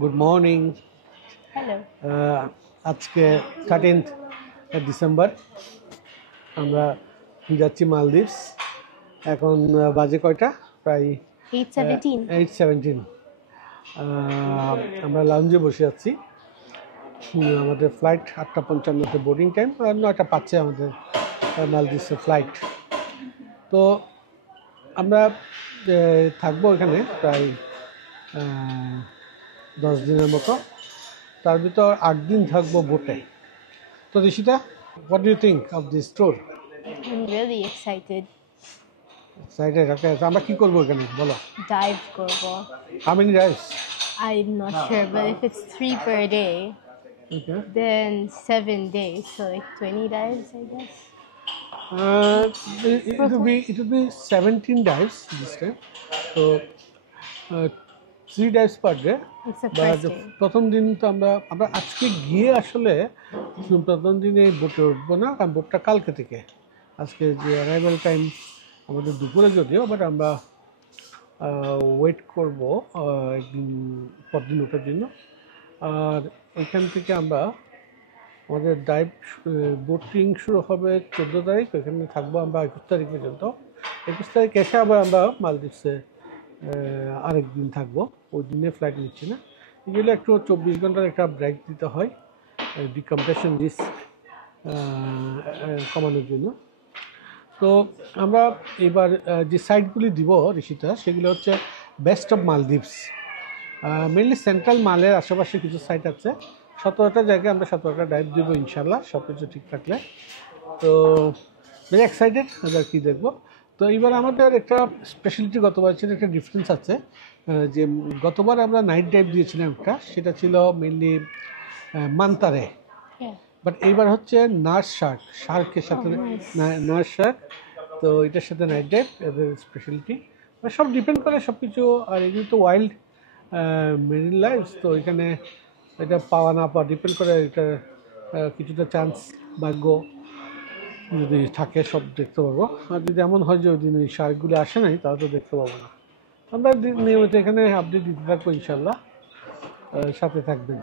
Good morning. Hello. আজকে 13th December, আমরা যাচ্ছি মালদ্বীপস। এখন বাজে কয়টা? প্রায় 8:17। আমরা লাউঞ্জে বসে আছি। আমাদের ফ্লাইট 8:55-তে বোর্ডিং টাইম, আর 9:05 আমাদের মালদ্বীপসের ফ্লাইট। তো আমরা থাকবো এখানে প্রায় 10 দিনের মতো। তার ভিতর 8 দিন থাকবো বোটে। তো Rishita, what do you think of this tour? I'm really excited. Excited, okay. আমরা কি করবো এখানে বলো? Dive করবো। How many dives? I'm not sure, but if it's 3 per day, Okay. then 7 days, so like 20 dives, I guess. It will be 17 dives this time. So 3 dives per day. It's the first day. প্রথম দিন তো আমরা আজকে গিয়ে আসলে প্রথম দিনে বোটে উঠবো না, কারণ বোটটা কালকে থেকে। আজকে যে অ্যারাইভাল টাইম আমাদের দুপুরে যদিও, বাট আমরা ওয়েট করব একদিন পরদিন ওঠার জন্য। আর এখান থেকে আমরা আমাদের ডাইভ বোটিং শুরু হবে 14 তারিখ। এখানে থাকবো আমরা 21 তারিখ পর্যন্ত। 21 তারিখ এসে আবার আমরা মালদ্বীপসে আরেক দিন থাকবো। ওই দিনে ফ্লাইট নিচ্ছি না, এগুলো একটু 24 ঘন্টার একটা ব্রেক দিতে হয় ডিকম্প্রেশন রিস্ক কমানোর জন্য। তো আমরা এবার যে সাইটগুলি দিব ঋষিতা, সেগুলো হচ্ছে best of Maldives. Mainly central মালের আশেপাশে কিছু সাইট আছে। 17টা জায়গায় আমরা 17টা ডাইভ দিব ইনশাল্লাহ, সব কিছু ঠিক থাকলে। তো ভেরি এক্সাইটেড এবার কী দেখবো। তো এবার আমাদের একটা স্পেশালিটি গতবার ছিল, একটা ডিফারেন্স আছে। যে গতবার আমরা নাইট ডাইভ দিয়েছিলাম একটা, সেটা ছিল মেনলি মান্তারে। বাট এইবার হচ্ছে নার্স শার্কের সাথে নার্স শার্ক। তো এটার সাথে নাইট ডাইভ এদের স্পেশালিটি। সব ডিপেন্ড করে সব কিছু। আর এগুলো তো ওয়াইল্ড মেরিন লাইফ, তো এখানে এটা পাওয়া না পাওয়া ডিপেন্ড করে। এটা কিছুটা চান্স, ভাগ্য যদি থাকে সব দেখতে পারবো। আর যদি এমন হয় যে ওই দিন ওই শার্কগুলো আসে নাই, তাহলে তো দেখতে পাবো না। আমরা নিয়মিত এখানে আপডেট দিতে থাকবো ইনশাল্লাহ, সাথে থাকবেন।